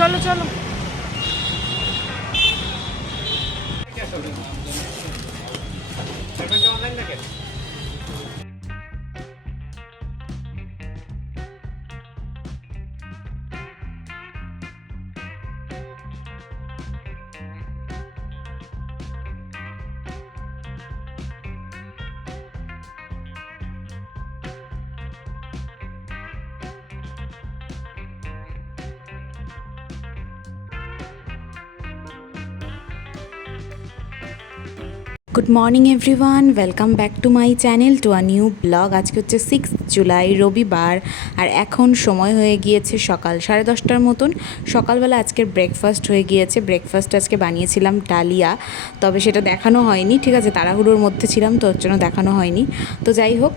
চলো চলো। Good morning everyone, welcome back to my channel to a new blog. আজকে হচ্ছে 6 জুলাই রবিবার, আর এখন সময় হয়ে গিয়েছে সকাল 10:30টার মতন। সকালবেলা আজকের ব্রেকফাস্ট হয়ে গিয়েছে। ব্রেকফাস্ট আজকে বানিয়েছিলাম ডালিয়া, তবে সেটা দেখানো হয়নি, ঠিক আছে, তাড়াহুড়োর মধ্যে ছিলাম তো ওর জন্য দেখানো হয়নি। তো যাই হোক,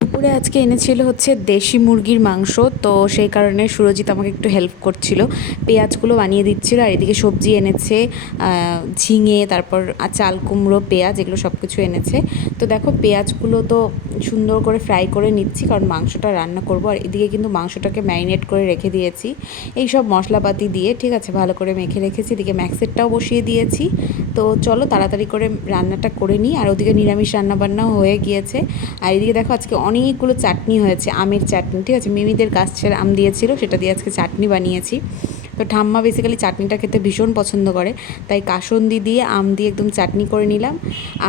দুপুরে আজকে এনেছিল হচ্ছে দেশি মুরগির মাংস, তো সেই কারণে সুরজিৎ আমাকে একটু হেল্প করছিল, পেঁয়াজগুলো বানিয়ে দিচ্ছিল। আর এদিকে সবজি এনেছে, ঝিঙে, তারপর চাল কুমড়ো, পেঁয়াজ, এগুলো সব কিছু এনেছে। তো দেখো পেঁয়াজগুলো তো সুন্দর করে ফ্রাই করে নিচ্ছি, কারণ মাংসটা রান্না করব। আর এদিকে কিন্তু মাংসটাকে ম্যারিনেট করে রেখে দিয়েছি এই সব মশলাপাতি দিয়ে, ঠিক আছে, ভালো করে মেখে রেখেছি। এদিকে ম্যাক্সেটটাও বসিয়ে দিয়েছি। তো চলো তাড়াতাড়ি করে রান্নাটা করে নিই। আর ওদিকে নিরামিষ রান্নাবান্নাও হয়ে গিয়েছে। আর এদিকে দেখো আজকে অনেকগুলো চাটনি হয়েছে, আমের চাটনি, ঠিক আছে, মিমিদের গাছের আম দিয়েছিল, সেটা দিয়ে আজকে চাটনি বানিয়েছি। তো ঠাম্মা বেসিক্যালি চাটনিটা খেতে ভীষণ পছন্দ করে, তাই কাসুন্দি দিয়ে আম দিয়ে একদম চাটনি করে নিলাম।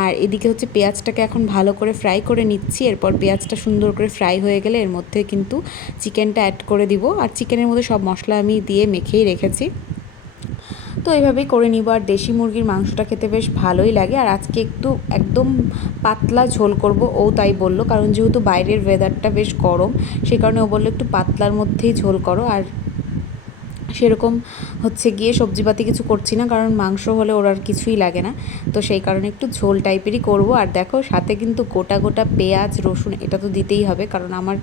আর এদিকে হচ্ছে পেঁয়াজটাকে এখন ভালো করে ফ্রাই করে নিচ্ছি। এরপর পেঁয়াজটা সুন্দর করে ফ্রাই হয়ে গেলে এর মধ্যে কিন্তু চিকেনটা অ্যাড করে দিব। আর চিকেনের মধ্যে সব মশলা আমি দিয়ে মেখেই রেখেছি। তো এইভাবেই করে নিব। আর দেশি মুরগির মাংসটা খেতে বেশ ভালোই লাগে। আর আজকে একটু একদম পাতলা ঝোল করব, ও তাই বলল, কারণ যেহেতু বাইরের ওয়েদারটা বেশ গরম, সেই কারণে ও বললো একটু পাতলার মধ্যেই ঝোল করো। আর সেরকম হচ্ছে গিয়ে সবজিপাতি কিছু করছি না, কারণ মাংস হলে ওর আর কিছুই লাগে না। তো সেই কারণে একটু ঝোল টাইপেরই করব। আর দেখো সাথে কিন্তু গোটা গোটা পেঁয়াজ রসুন এটা তো দিতেই হবে, কারণ আমার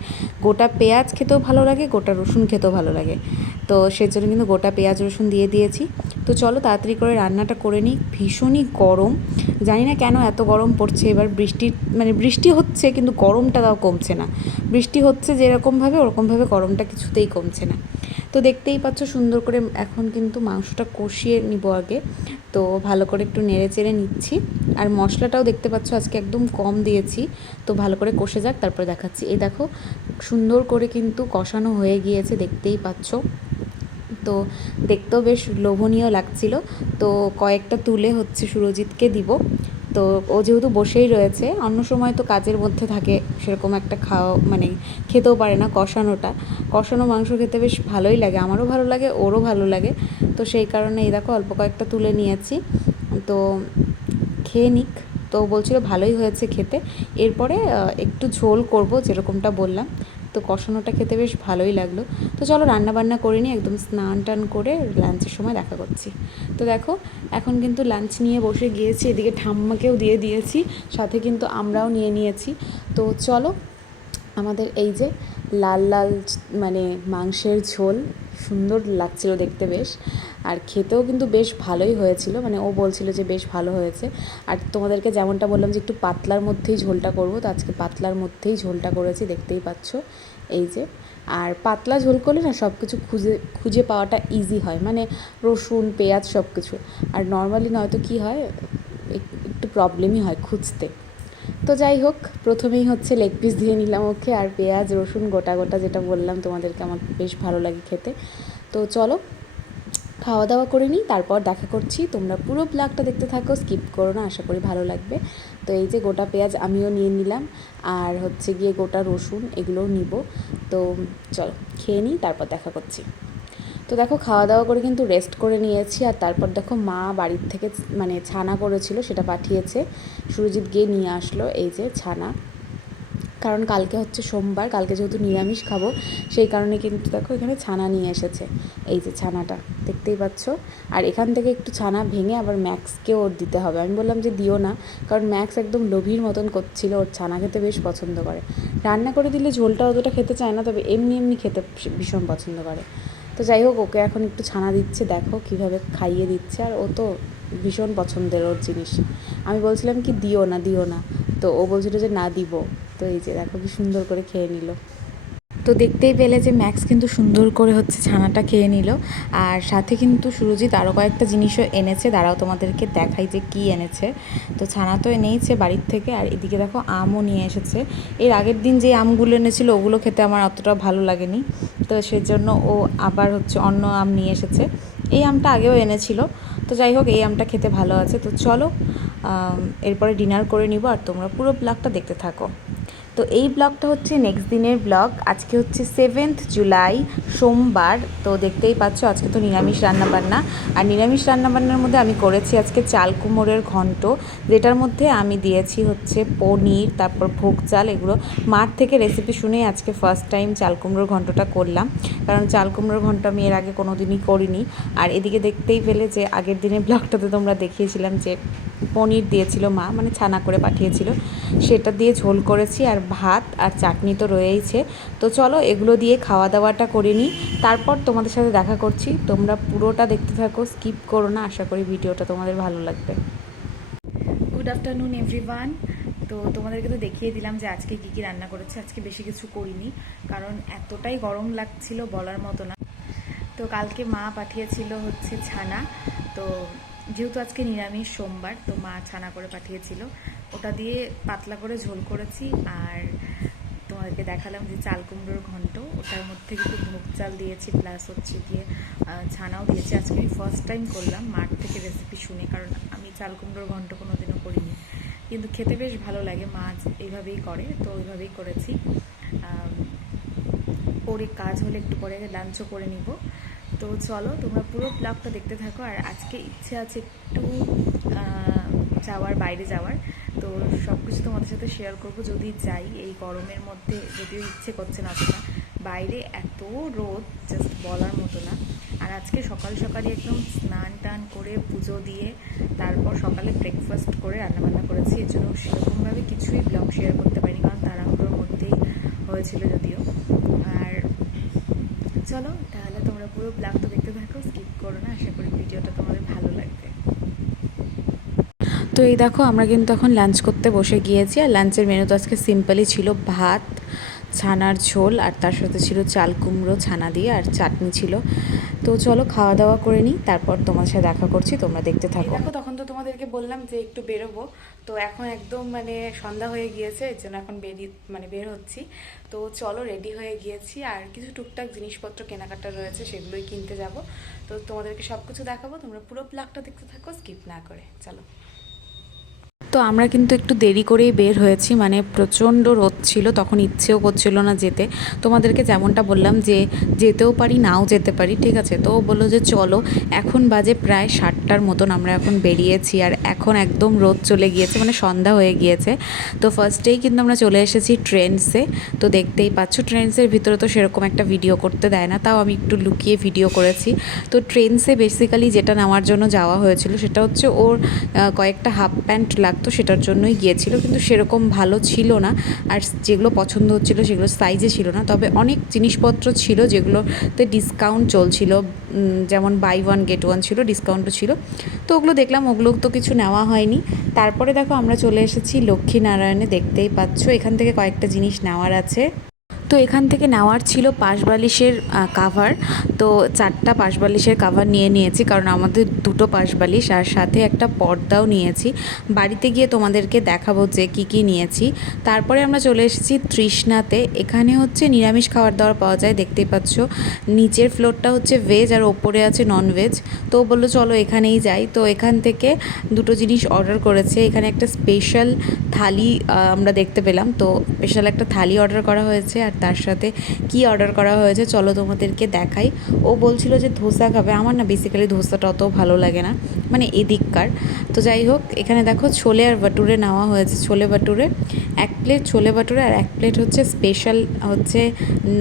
গোটা পেঁয়াজ খেতেও ভালো লাগে, গোটা রসুন খেতেও ভালো লাগে। তো সেজন্য কিন্তু গোটা পেঁয়াজ রসুন দিয়ে দিয়েছি। তো চলো তাড়াতাড়ি করে রান্নাটা করে নিই। ভীষণই গরম, জানি না কেন এত গরম পড়ছে এবার। বৃষ্টি হচ্ছে কিন্তু গরমটা তাও কমছে না। বৃষ্টি হচ্ছে যেরকমভাবে, ওরকমভাবে গরমটা কিছুতেই কমছে না। তো দেখতেই পাচ্ছ সুন্দর করে এখন কিন্তু মাংসটা কষিয়ে নিব আগে। তো ভালো করে একটু নেড়ে চেড়ে নিচ্ছি। আর মশলাটাও দেখতে পাচ্ছ আজকে একদম কম দিয়েছি। তো ভালো করে কষে যাক, তারপরে দেখাচ্ছি। এই দেখো সুন্দর করে কিন্তু কষানো হয়ে গিয়েছে, দেখতেই পাচ্ছ। তো দেখতেও বেশ লোভনীয় লাগছিল। তো কয়েকটা তুলে হচ্ছে সুরজিৎকে দিব। তো ও যেহেতু বসেই রয়েছে, অন্য সময় তো কাজের মধ্যে থাকে, সেরকম একটা খেতেও পারে না। কষানো মাংস খেতে বেশ ভালোই লাগে, আমারও ভালো লাগে, ওরও ভালো লাগে। তো সেই কারণে এই দেখো অল্প কয়েকটা তুলে নিয়েছি। তো খেয়ে নিক। তো বলছিল ভালোই হয়েছে খেতে। এরপরে একটু ঝোল করব, যেরকমটা বললাম। তো কষানোটা খেতে বেশ ভালোই লাগলো। তো চলো রান্নাবান্না করে নিই, একদম স্নান টান করে লাঞ্চের সময় দেখা করছি। তো দেখো এখন কিন্তু লাঞ্চ নিয়ে বসে গিয়েছি, এদিকে ঠাম্মাকেও দিয়ে দিয়েছি, সাথে কিন্তু আমরাও নিয়ে নিয়েছি। তো চলো, আমাদের এই যে লাল লাল মাংসের ঝোল, সুন্দর লাগছিল দেখতে বেশ। আর খেতেও কিন্তু বেশ ভালোই হয়েছিল, ও বলছিল যে বেশ ভালো হয়েছে। আর তোমাদেরকে যেমনটা বললাম যে একটু পাতলার মধ্যেই ঝোলটা করব, তো আজকে পাতলার মধ্যেই ঝোলটা করেছি, দেখতেই পাচ্ছ এই যে। আর পাতলা ঝোল করলে না সব কিছু খুঁজে পাওয়াটা ইজি হয়, রসুন পেঁয়াজ সব কিছু। আর নর্মালি নয়তো কী হয়, একটু প্রবলেমই হয় খুঁজতে। তো যাই হোক, প্রথমেই হচ্ছে লেগ পিস দিয়ে নিলাম ওকে, আর পেঁয়াজ রসুন গোটা গোটা, যেটা বললাম তোমাদেরকে আমার বেশ ভালো লাগে খেতে। তো চলো খাওয়া দাওয়া করে নিই, তারপর দেখা করছি। তোমরা পুরো ব্লগটা দেখতে থাকো, স্কিপ করো না, আশা করি ভালো লাগবে। তো এই যে গোটা পেঁয়াজ আমিও নিয়ে নিলাম, আর হচ্ছে গিয়ে গোটা রসুন এগুলোও নিব। তো চলো খেয়ে নিই, তারপর দেখা করছি। তো দেখো খাওয়া দাওয়া করে কিন্তু রেস্ট করে নিয়েছি। আর তারপর দেখো মা বাড়ির থেকে ছানা করেছিল, সেটা পাঠিয়েছে। সুরজিৎ গিয়ে নিয়ে আসলো এই যে ছানা, কারণ কালকে হচ্ছে সোমবার, কালকে যেহেতু নিরামিষ খাবো, সেই কারণে কিন্তু দেখো এখানে ছানা নিয়ে এসেছে। এই যে ছানাটা দেখতেই পাচ্ছ। আর এখান থেকে একটু ছানা ভেঙে আবার ম্যাক্সকেও ওর দিতে হবে। আমি বললাম যে দিও না, কারণ ম্যাক্স একদম লোভীর মতন করছিল, ওর ছানা খেতে বেশ পছন্দ করে। রান্না করে দিলে ঝোলটা অতটা খেতে চায় না, তবে এমনি এমনি খেতে ভীষণ পছন্দ করে। তো যাই হোক, ওকে এখন একটু ছানা দিচ্ছে, দেখো কীভাবে খাইয়ে দিচ্ছে। আর ও তো ভীষণ পছন্দের ওর জিনিস। আমি বলছিলাম কি দিও না, তো ও বলছিল যে না দিব। তো এই যে দেখো কি সুন্দর করে খেয়ে নিল। তো দেখতেই পেলে যে ম্যাক্স কিন্তু সুন্দর করে হচ্ছে ছানাটা খেয়ে নিল। আর সাথে কিন্তু সুরজিৎ আরও কয়েকটা জিনিসও এনেছে, দাঁড়াও তোমাদেরকে দেখাই যে কী এনেছে। তো ছানা তো এনেইছে বাড়ির থেকে, আর এদিকে দেখো আমও নিয়ে এসেছে। এর আগের দিন যে আমগুলো এনেছিল ওগুলো খেতে আমার অতটা ভালো লাগেনি, তো সেজন্য ও আবার হচ্ছে অন্য আম নিয়ে এসেছে। এই আমটা আগেও এনেছিল, তো যাই হোক এই আমটা খেতে ভালো আছে। তো চলো এরপরে ডিনার করে নিব, আর তোমরা পুরো ব্লগটা দেখতে থাকো। তো এই ব্লগটা হচ্ছে নেক্সট দিনের ব্লগ। আজকে হচ্ছে 7th জুলাই সোমবার। তো দেখতেই পাচ্ছ আজকে তো নিরামিষ রান্নাবান্না। আর নিরামিষ রান্নাবান্নার মধ্যে আমি করেছি আজকে চাল কুমড়োর ঘন্ট, যেটার মধ্যে আমি দিয়েছি হচ্ছে পনির, তারপর ভোগ চাল। এগুলো মার থেকে রেসিপি শুনেই আজকে ফার্স্ট টাইম চাল কুমড়োর ঘন্টটা করলাম, কারণ চাল কুমড়োর ঘন্ট আমি এর আগে কোনো দিনই করিনি। আর এদিকে দেখতেই পেলে যে আগের দিনের ব্লগটাতে তোমরা দেখিয়েছিলাম যে পনির দিয়েছিল মা, মানে ছানা করে পাঠিয়েছিল, সেটা দিয়ে ঝোল করেছি। আর ভাত আর চাটনি তো রয়েইছে। তো চলো এগুলো দিয়ে খাওয়া দাওয়াটা করে নিই, তারপর তোমাদের সাথে দেখা করছি। তোমরা পুরোটা দেখতে থাকো, স্কিপ করো না। আশা করি ভিডিওটা তোমাদের ভালো লাগবে। Good afternoon everyone. তো তোমাদেরকে তো দেখিয়ে দিলাম যে আজকে কী কী রান্না করেছি। আজকে বেশি কিছু করিনি, কারণ এতটাই গরম লাগছিল বলার মতো না। তো কালকে মা পাঠিয়েছিল হচ্ছে ছানা, তো যেহেতু আজকে নিরামিষ সোমবার, তো মা ছানা করে পাঠিয়েছিল, ওটা দিয়ে পাতলা করে ঝোল করেছি। আর তোমাদেরকে দেখালাম যে চাল কুমড়োর ঘন্ট, ওটার মধ্যে কিন্তু ভোগ চাল দিয়েছি, প্লাস হচ্ছে গিয়ে ছানাও দিয়েছি। আজকে আমি ফার্স্ট টাইম করলাম মার থেকে রেসিপি শুনে, কারণ আমি চাল কুমড়োর ঘন্ট কোনো দিনও করিনি, কিন্তু খেতে বেশ ভালো লাগে, মা এইভাবেই করে, তো ওইভাবেই করেছি। পরে কাজ হলে একটু পরে লাঞ্চও করে নিব। তো চলো তোমরা পুরো ব্লগটা দেখতে থাকো। আর আজকে ইচ্ছে আছে একটু যাওয়ার, বাইরে যাওয়ার, তো সব কিছু তোমাদের সাথে শেয়ার করব যদি যাই। এই গরমের মধ্যে যদিও ইচ্ছে করছে না অতটা, বাইরে এত রোদ জাস্ট বলার মতো না। আর আজকে সকাল সকালই একদম স্নান টান করে পুজো দিয়ে তারপর সকালে ব্রেকফাস্ট করে রান্নাবান্না করেছি, এর জন্য সেরকমভাবে কিছুই ব্লগ শেয়ার করতে পারিনি, কারণ তাড়াহুড়োর মধ্যেই হয়েছিল যদিও। আর চলো তাহলে তোমরা পুরো ব্লগটা দেখতে থাকো, স্কিপ করো না। আশা করি ভিডিওটা তোমাদের ভালো লাগবে। তো এই দেখো আমরা কিন্তু এখন লাঞ্চ করতে বসে গিয়েছি। আর লাঞ্চের মেনু তো আজকে সিম্পলই ছিল, ভাত, ছানার ঝোল, আর তার সাথে ছিল চাল কুমড়ো ছানা দিয়ে, আর চাটনি ছিল। তো চলো খাওয়া দাওয়া করে নিই, তারপর তোমার সাথে দেখা করছি, তোমরা দেখতে থাকো। দেখো তখন তো তোমাদেরকে বললাম যে একটু বেরোবো, তো এখন একদম মানে সন্ধ্যা হয়ে গিয়েছে, এর জন্য এখন বের হচ্ছি। তো চলো রেডি হয়ে গিয়েছি, আর কিছু টুকটাক জিনিসপত্র কেনাকাটা রয়েছে, সেগুলোই কিনতে যাব। তো তোমাদেরকে সব কিছু দেখাবো, তোমরা পুরো ব্লগটা দেখতে থাকো স্কিপ না করে। চলো। তো আমরা কিন্তু একটু দেরি করেই বের হয়েছি, মানে প্রচণ্ড রোদ ছিল, তখন ইচ্ছেও করছিল না যেতে। তোমাদেরকে যেমনটা বললাম যে যেতেও পারি নাও যেতে পারি, ঠিক আছে। তো বললো যে চলো, এখন বাজে প্রায় 7টার মতন, আমরা এখন বেরিয়েছি। আর এখন একদম রোদ চলে গিয়েছে, মানে সন্ধ্যা হয়ে গিয়েছে। তো ফার্স্টেই কিন্তু আমরা চলে এসেছি ট্রেন্ডসে। তো দেখতেই পাচ্ছ ট্রেন্ডসের ভিতরে তো সেরকম একটা ভিডিও করতে দেয় না, তাও আমি একটু লুকিয়ে ভিডিও করেছি। তো ট্রেন্ডসে বেসিক্যালি যেটা নেওয়ার জন্য যাওয়া হয়েছিল সেটা হচ্ছে ওর কয়েকটা হাফ প্যান্ট লাগতো, সেটার জন্যই গিয়েছিল, কিন্তু সেরকম ভালো ছিল না। আর যেগুলো পছন্দ হচ্ছিলো সেগুলো সাইজে ছিল না, তবে অনেক জিনিসপত্র ছিল যেগুলোতে ডিসকাউন্ট চলছিল, যেমন বাই ওয়ান গেট ওয়ান ছিল, ডিসকাউন্টও ছিল। তো ওগুলো দেখলাম, ওগুলো তো কিছু নেওয়া হয়নি। তারপরে দেখো আমরা চলে এসেছি লক্ষ্মীনারায়ণে, দেখতেই পাচ্ছ এখান থেকে কয়েকটা জিনিস নেওয়ার আছে। তো এখান থেকে নেওয়ার ছিল পাশবালিশের কাভার। তো 4টা পাশবালিশের কাভার নিয়ে নিয়েছি, কারণ আমাদের 2টো পাশবালিশ, আর সাথে একটা পর্দাও নিয়েছি। বাড়িতে গিয়ে তোমাদেরকে দেখাবো যে কী কী নিয়েছি। তারপরে আমরা চলে এসেছি তৃষ্ণাতে। এখানে হচ্ছে নিরামিষ খাবার দাবার পাওয়া যায়, দেখতেই পাচ্ছ নিচের ফ্লোরটা হচ্ছে ভেজ আর ওপরে আছে নন ভেজ। তো বললো চলো এখানেই যাই। তো এখান থেকে 2টো জিনিস অর্ডার করেছে। এখানে একটা স্পেশাল থালি আমরা দেখতে পেলাম, তো স্পেশাল একটা থালি অর্ডার করা হয়েছে। আর তার সাথে কি অর্ডার করা হয়েছে চলো তোমাদেরকে দেখাই। ও বলছিল যে ধোসা খাবে, আমার না বেসিক্যালি ধোসাটা অত ভালো লাগে না, মানে এদিককার। তো যাই হোক এখানে দেখো ছোলে আর বাটুরে নেওয়া হয়েছে। ছোলে বাটুরে 1 প্লেট, ছোলে বাটুরে আর 1 প্লেট হচ্ছে স্পেশাল হচ্ছে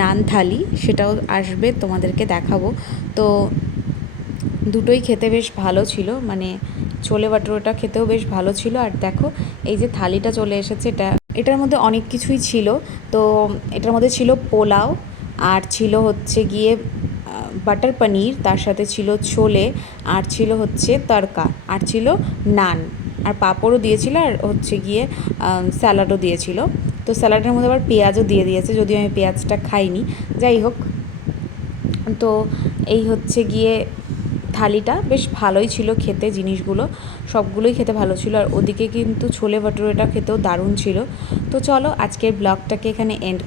নান থালি, সেটাও আসবে, তোমাদেরকে দেখাবো। তো দুটোই খেতে বেশ ভালো ছিল, মানে ছোলে বাটুরেটা খেতেও বেশ ভালো ছিল। আর দেখো এই যে থালিটা চলে এসেছে, এটার মধ্যে অনেক কিছুই ছিল। তো এটার মধ্যে ছিল পোলাও, আর ছিল হচ্ছে গিয়ে বাটার পনির, তার সাথে ছিল ছোলে, আর ছিল হচ্ছে তড়কা, আর ছিল নান, আর পাঁপড়ও দিয়েছিল, আর হচ্ছে গিয়ে স্যালাডও দিয়েছিল। তো স্যালাডের মধ্যে আবার পেঁয়াজও দিয়ে দিয়েছে, যদিও আমি পেঁয়াজটা খাইনি। যাই হোক, তো এই হচ্ছে গিয়ে থালিটা বেশ ভালোই ছিল খেতে, জিনিসগুলো সবগুলোই খেতে ভালো ছিল। আর ওদিকে কিন্তু ছোলে ভাটুরেটা খেতেও দারুণ ছিল। তো চলো আজকের ব্লগটাকে এখানে এন্ড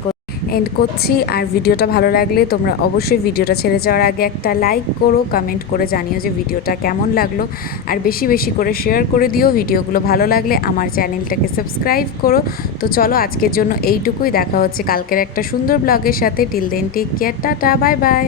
করছি। আর ভিডিওটা ভালো লাগলে তোমরা অবশ্যই ভিডিওটা ছেড়ে যাওয়ার আগে একটা লাইক করো, কমেন্ট করে জানিও যে ভিডিওটা কেমন লাগলো। আর বেশি বেশি করে শেয়ার করে দিও। ভিডিওগুলো ভালো লাগলে আমার চ্যানেলটাকে সাবস্ক্রাইব করো। তো চলো আজকের জন্য এইটুকুই, দেখা হচ্ছে কালকের একটা সুন্দর ব্লগের সাথে। Till then take care, tata, bye by.